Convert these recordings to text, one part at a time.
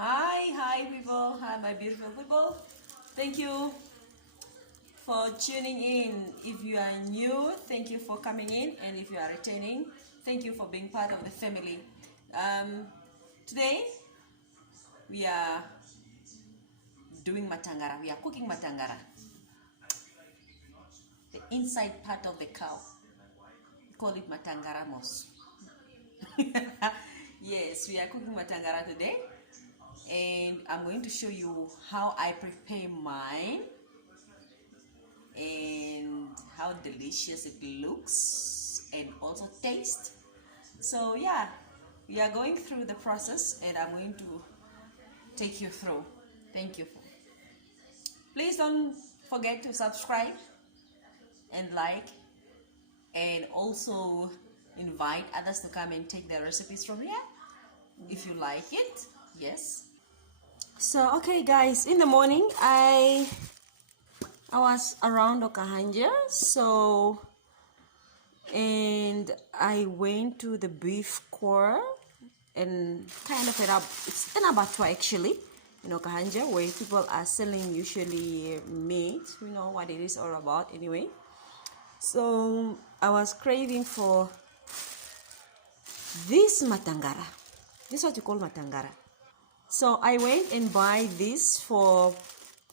Hi people, hi my beautiful people. Thank you for tuning in. If you are new, thank you for coming in, and if you are returning, thank you for being part of the family. Today we are doing matangara. We are cooking matangara, the inside part of the cow. We call it matangara mos. Yes, we are cooking matangara today, and I'm going to show you how I prepare mine and how delicious it looks and also taste. So yeah, we are going through the process and I'm going to take you through. Thank you. Please don't forget to subscribe and like, and also invite others to come and take the recipes from here if you like it. Yes. So okay guys, in the morning I was around Okahanja, and I went to the beef core and kind of it's an abattoir actually in Okahanja, where people are selling usually meat. You know what it is all about anyway. So I was craving for this matangara. This is what you call matangara. So I went and buy this for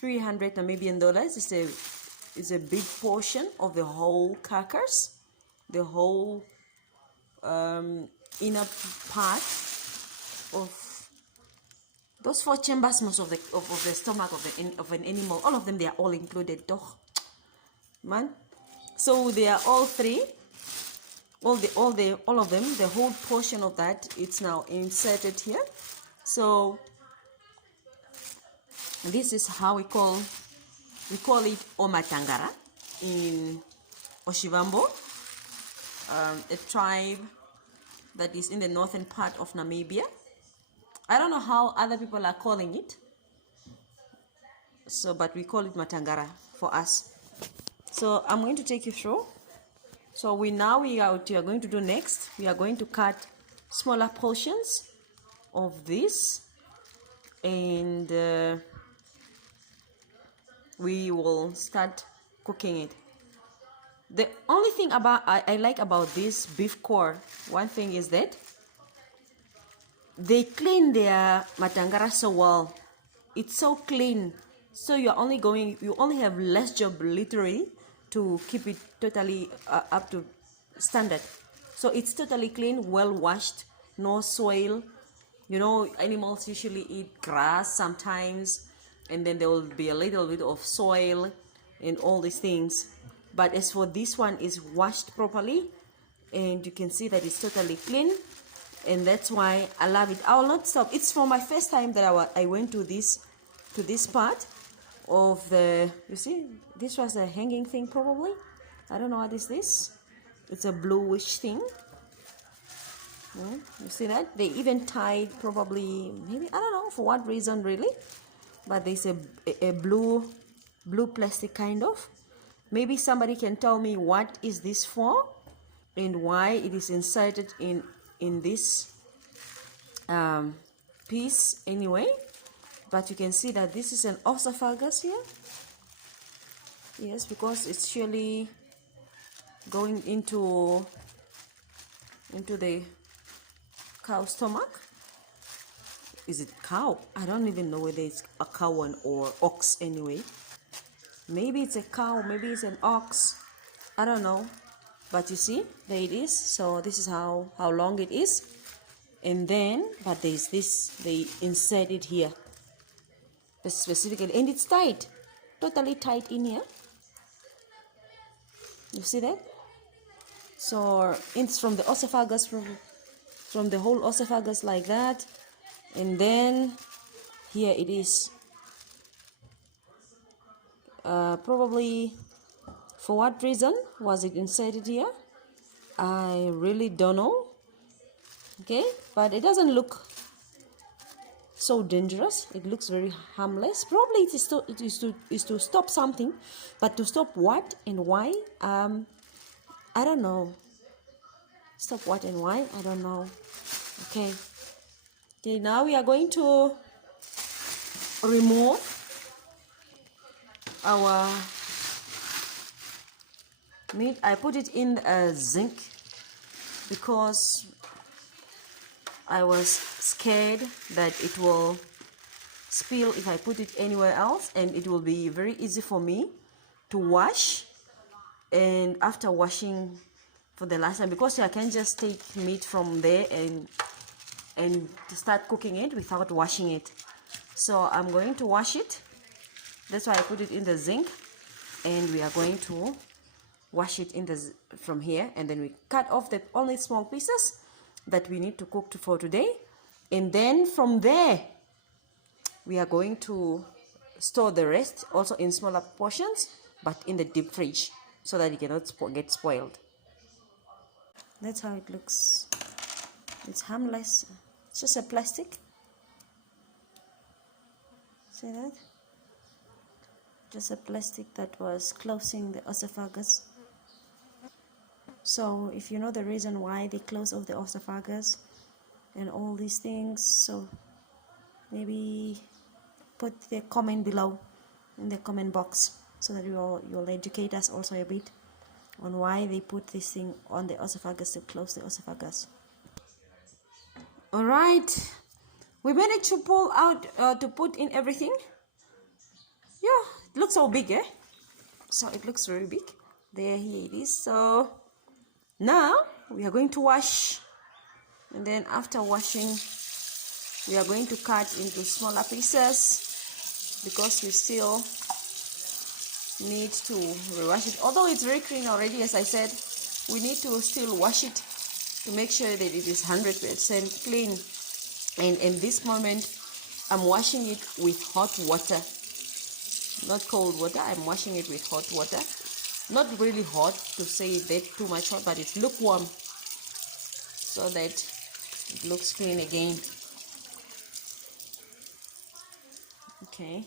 300 Namibian dollars. It's a big portion of the whole carcass, the whole inner part of those four chambers most of the stomach of an animal. All of them, they are all included, doch man. So they are all three, all of them, the whole portion of that, it's now inserted here. So this is how we call it omatangara in Oshivambo, a tribe that is in the northern part of Namibia. I don't know how other people are calling it, so but we call it matangara for us. So I'm going to take you through. So we are going to do next, we are going to cut smaller portions of this, and we will start cooking it. The only thing I like about this beef core, one thing is that they clean their matangara so well. It's so clean, so you only have less job literally to keep it totally up to standard. So it's totally clean, well washed, no soil. You know, animals usually eat grass sometimes, and then there will be a little bit of soil and all these things. But as for this one, is washed properly, and you can see that it's totally clean, and that's why I love it. I will not stop. It's for my first time that I went to this part of the, you see, this was a hanging thing probably. I don't know what is this. It's a bluish thing. You see that? They even tied probably, maybe, I don't know for what reason really, but there's a blue plastic kind of. Maybe somebody can tell me what is this for and why it is inserted in this piece anyway. But you can see that this is an esophagus here. Yes, because it's surely going into the cow stomach. Is it cow? I don't even know whether it's a cow or ox anyway. Maybe it's a cow, maybe it's an ox, I don't know. But you see, there it is. So this is how long it is. And then, but there's this, they insert it here specifically, and it's tight, totally tight in here. You see that? So it's from the esophagus, from the whole esophagus like that, and then here it is. Probably for what reason was it inserted here, I really don't know. Okay, but it doesn't look so dangerous. It looks very harmless. Probably it is to stop something, but to stop what and why, I don't know. Stop what and why, I don't know. Okay, now we are going to remove our meat. I put it in a zinc because I was scared that it will spill if I put it anywhere else, and it will be very easy for me to wash. And after washing for the last time, because I can just take meat from there and start cooking it without washing it. So I'm going to wash it. That's why I put it in the zinc, and we are going to wash it in the from here, and then we cut off the only small pieces that we need to cook for today. And then from there we are going to store the rest also in smaller portions, but in the deep fridge, so that it cannot get spoiled. That's how it looks. It's harmless. It's just a plastic. See that? Just a plastic that was closing the esophagus. So if you know the reason why they close off the esophagus and all these things, so maybe put the comment below in the comment box, so that you'll educate us also a bit on why they put this thing on the esophagus to close the esophagus. All right, we managed to pull out to put in everything. Yeah, it looks so big, eh? So it looks very big. There, here it is. So now we are going to wash, and then after washing we are going to cut into smaller pieces, because we still need to rewash it. Although it's very clean already, as I said, we need to still wash it to make sure that it is 100% clean. And in this moment I'm washing it with hot water, not cold water. I'm washing it with hot water. Not really hot to say that too much hot, but it's lukewarm, so that it looks clean again. Okay.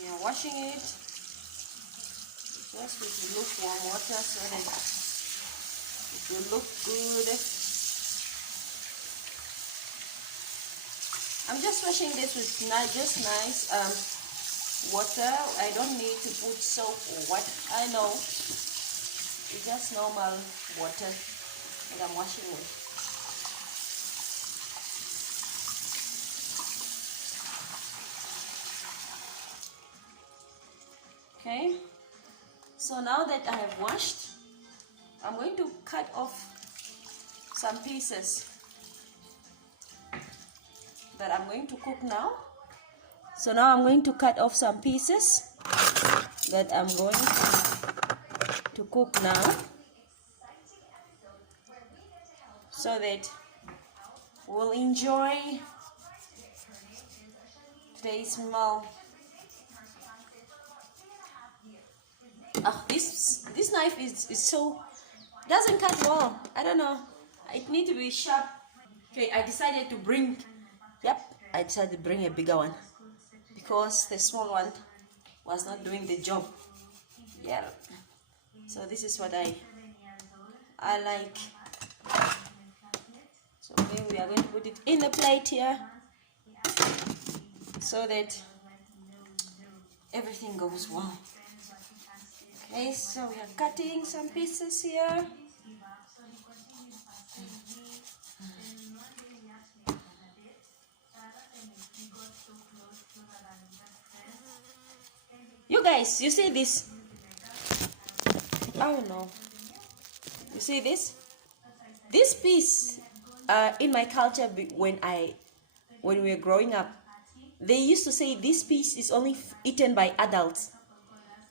We are washing it just with lukewarm water, so that it will look good. I'm just washing this with just nice water. I don't need to put soap or what. I know it's just normal water that I'm washing with. Okay, so now that I have washed, I'm going to cut off some pieces that I'm going to cook now. So now I'm going to cut off some pieces that I'm going to cook now, so that we'll enjoy today's meal. This knife is so doesn't cut well. I don't know. It needs to be sharp. Okay, I decided to bring a bigger one, because the small one was not doing the job. Yeah. So this is what I like. So then we are going to put it in a plate here, so that everything goes well. Okay, so we are cutting some pieces here. You guys, you see this? Oh no. You see this? This piece, in my culture, when we were growing up, they used to say this piece is only eaten by adults.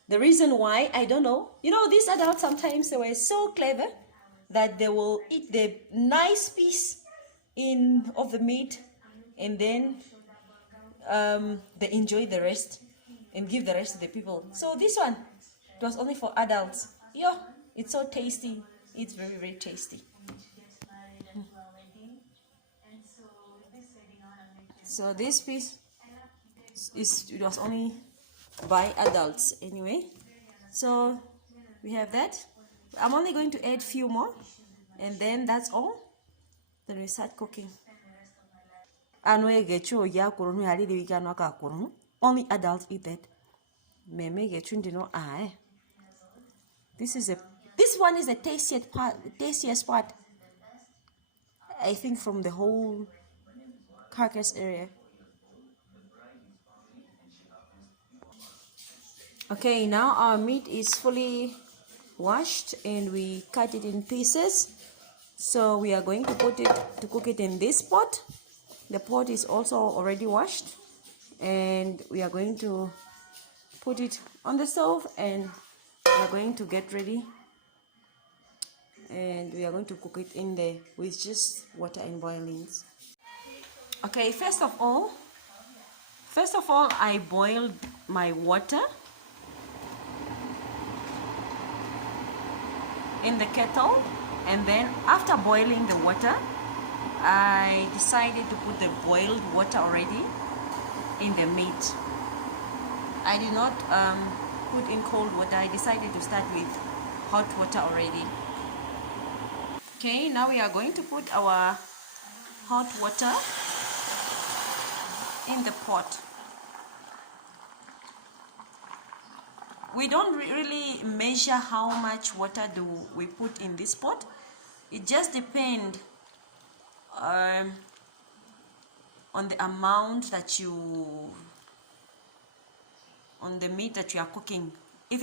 The reason why, I don't know. You know, these adults, sometimes they were so clever that they will eat the nice piece of the meat, and then they enjoy the rest and give the rest to the people. So this one, it was only for adults. Yeah, it's so tasty. It's very, very tasty. So this piece it was only by adults anyway. So we have that. I'm only going to add few more, and then that's all. Then we start cooking. Only adults eat that. This one is the tastiest part, I think, from the whole carcass area. Okay, now our meat is fully washed and we cut it in pieces. So we are going to put it to cook it in this pot. The pot is also already washed, and we are going to put it on the stove, and we are going to get ready, and we are going to cook it in there with just water and boilings. Okay, first of all I boiled my water in the kettle, and then after boiling the water, I decided to put the boiled water already in the meat. I did not put in cold water. I decided to start with hot water already. Okay, now we are going to put our hot water in the pot. We don't really measure how much water do we put in this pot. It just depends on the amount that on the meat that you are cooking. If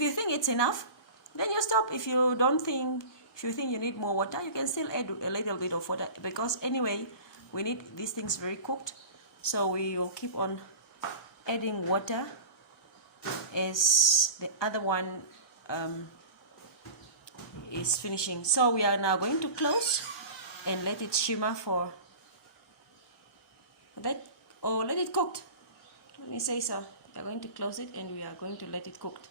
you think it's enough, then you stop. If you think you need more water, you can still add a little bit of water, because anyway we need these things very cooked, so we will keep on adding water as the other one is finishing. So we are now going to close and let it shimmer for that, or let it cooked. Let me say so. We are going to close it and we are going to let it cooked,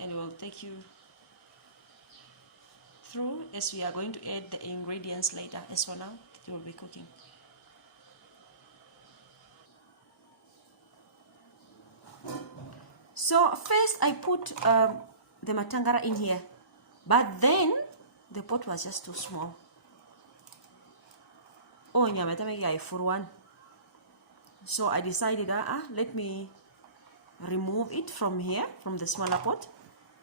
and we will take you through as we are going to add the ingredients later. As for now, it will be cooking. So first I put the matangara in here, but then the pot was just too small. Oh, for one. So I decided, let me remove it from here, from the smaller pot,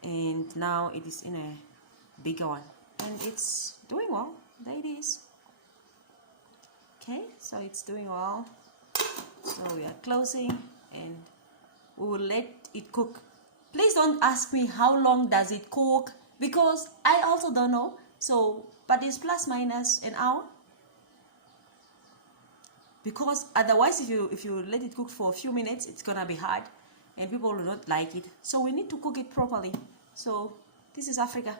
and now it is in a bigger one, and it's doing well. There it is. Okay, so it's doing well. So we are closing and we will let it cook. Please don't ask me how long does it cook, because I also don't know. So, but it's plus minus an hour, because otherwise if you let it cook for a few minutes, it's gonna be hard and people will not like it. So we need to cook it properly. So this is Africa.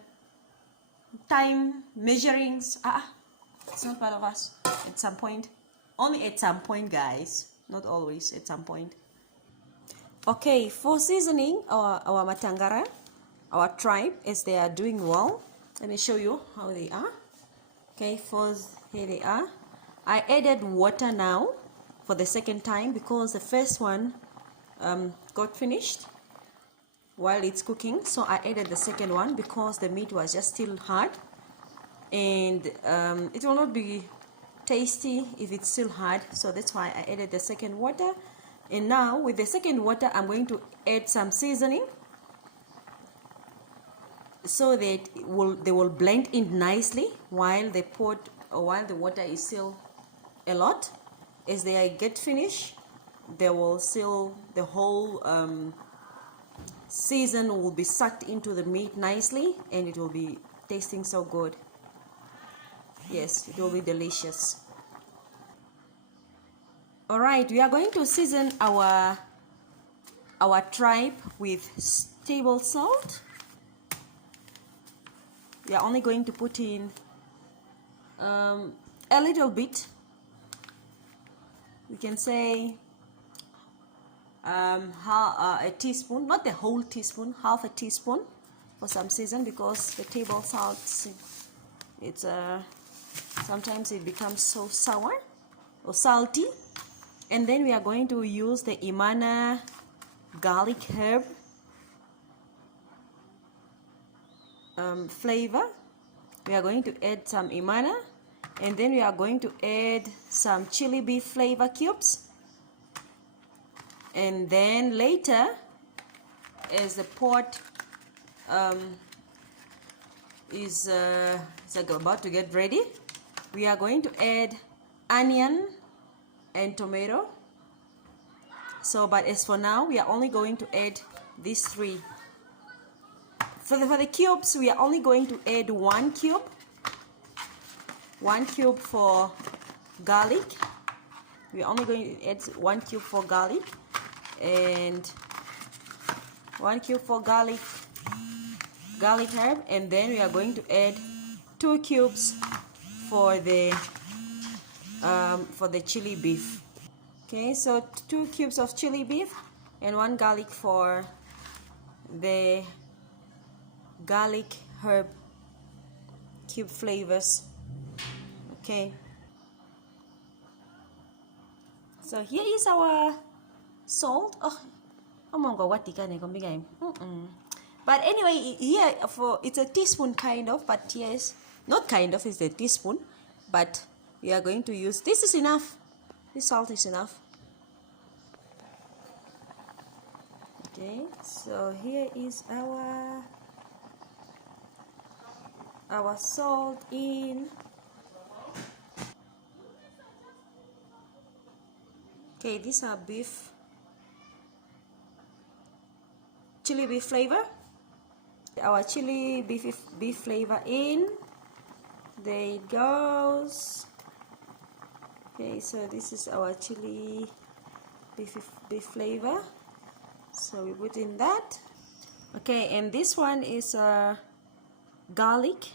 Time measurings, it's not part of us. At some point, only at some point, guys, not always, at some point. Okay, for seasoning our matangara, our tripe, as they are doing well, let me show you how they are. Okay, here they are. I added water now for the second time, because the first one got finished while it's cooking, so I added the second one because the meat was just still hard, and it will not be tasty if it's still hard. So that's why I added the second water. And now with the second water, I'm going to add some seasoning so that they will blend in nicely while the water is still a lot. As they get finished, they will still, the whole season will be sucked into the meat nicely, and it will be tasting so good. Yes, it will be delicious. All right, we are going to season our tripe with table salt. We are only going to put in a little bit. We can say a teaspoon, not the whole teaspoon, half a teaspoon for some season, because the table salt, it's sometimes it becomes so sour. or salty. And then we are going to use the Imana garlic herb flavor. We are going to add some Imana, and then we are going to add some chili beef flavor cubes. And then later, as the pot is about to get ready, we are going to add onion and tomato. So, but as for now, we are only going to add these three. For the cubes, we are only going to add one cube for garlic. We are only going to add one cube for garlic, and one cube for garlic herb, and then we are going to add 2 cubes for the chili beef. Okay, so 2 cubes of chili beef and 1 garlic for the garlic herb cube flavors. Okay, so here is our salt. But anyway, here it's a teaspoon kind of, but yes, not kind of, it's a teaspoon, but we are going to use, this is enough, this salt is enough. Okay, so here is our salt in. Okay, these are chili beef flavor. Our chili beef flavor in. There it goes. Okay, so this is our chili beef flavor. So we put in that. Okay, and this one is garlic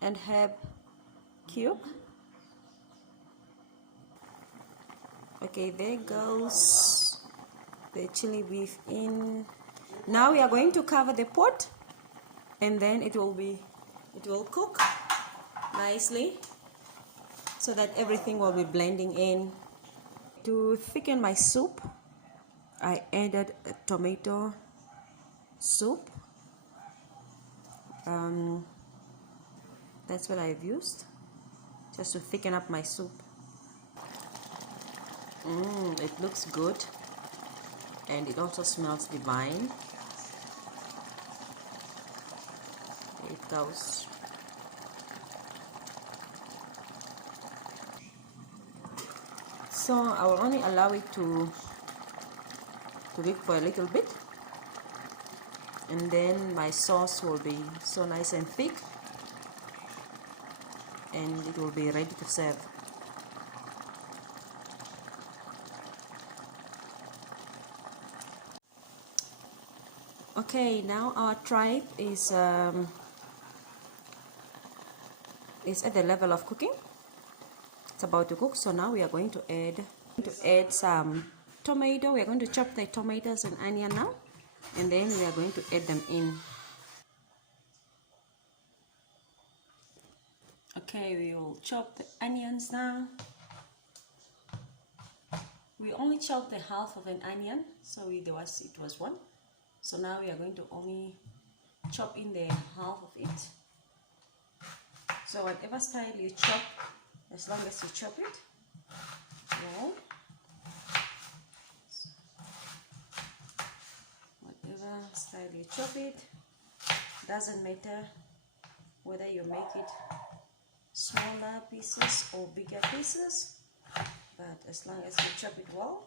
and herb cube. Okay, there goes the chili beef in. Now we are going to cover the pot, and then it will cook nicely so that everything will be blending in. To thicken my soup, I added a tomato soup. That's what I've used, just to thicken up my soup. It looks good, and it also smells divine. There it goes. So I will only allow it to cook for a little bit, and then my sauce will be so nice and thick, and it will be ready to serve. Okay, now our tripe is at the level of cooking. It's about to cook, so now we are going to add some tomato. We are going to chop the tomatoes and onion now, and then we are going to add them in. Okay, we will chop the onions now. We only chopped the half of an onion, so it was one. So now we are going to only chop in the half of it. So whatever style you chop, as long as you chop it well, whatever style you chop it, doesn't matter whether you make it smaller pieces or bigger pieces, but as long as you chop it well.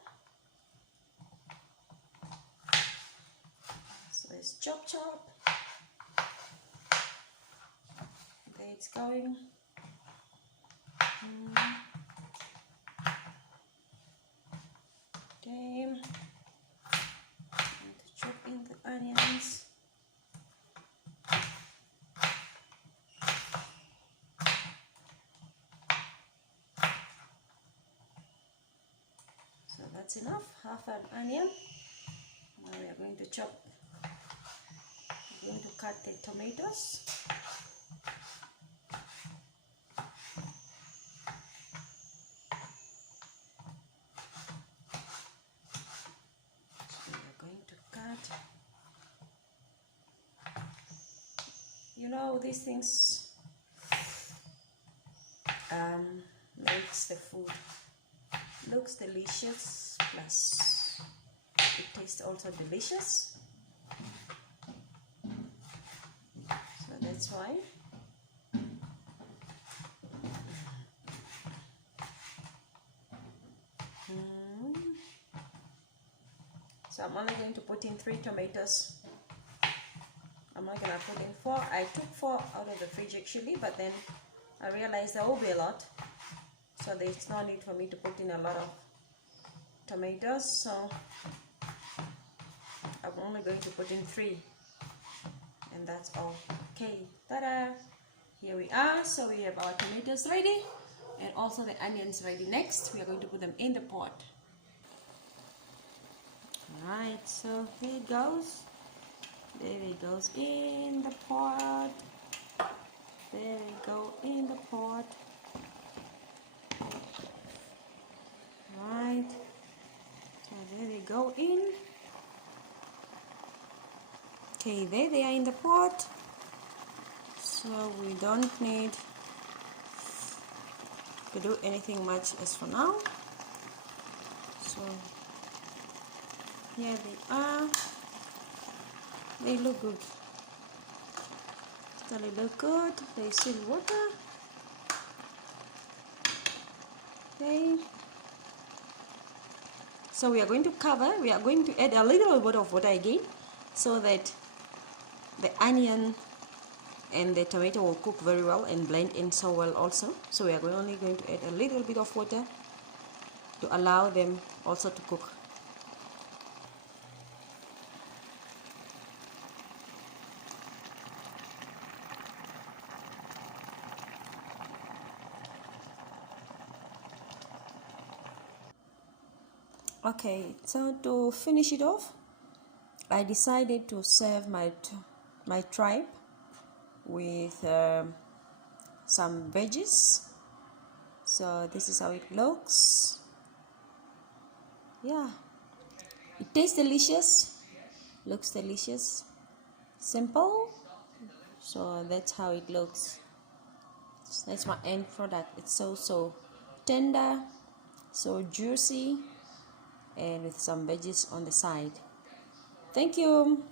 So it's chop. There it's going. Okay, and to chop in the onions. So that's enough, half an onion. Now we are going to cut the tomatoes. these things makes the food looks delicious, plus it tastes also delicious. So that's why. So I'm only going to put in 3 tomatoes. I'm not gonna put in 4. I took 4 out of the fridge actually, but then I realized there will be a lot, so there's no need for me to put in a lot of tomatoes. So I'm only going to put in 3, and that's all. Okay, ta-da! Here we are. So we have our tomatoes ready, and also the onions ready. Next, we are going to put them in the pot. Alright, so here it goes. There it goes in the pot. There we go in the pot. Right. So there they go in. Okay, there they are in the pot. So we don't need to do anything much as for now. So here they are. They look good. They look good. They still water. Okay. So we are going to cover. We are going to add a little bit of water again, so that the onion and the tomato will cook very well and blend in so well also. So we are only going to add a little bit of water to allow them also to cook. Okay, so to finish it off, I decided to serve my tripe with some veggies. So this is how it looks. Yeah, it tastes delicious, looks delicious, simple. So that's how it looks. That's my end product. It's so tender, so juicy, and with some veggies on the side. Thank you.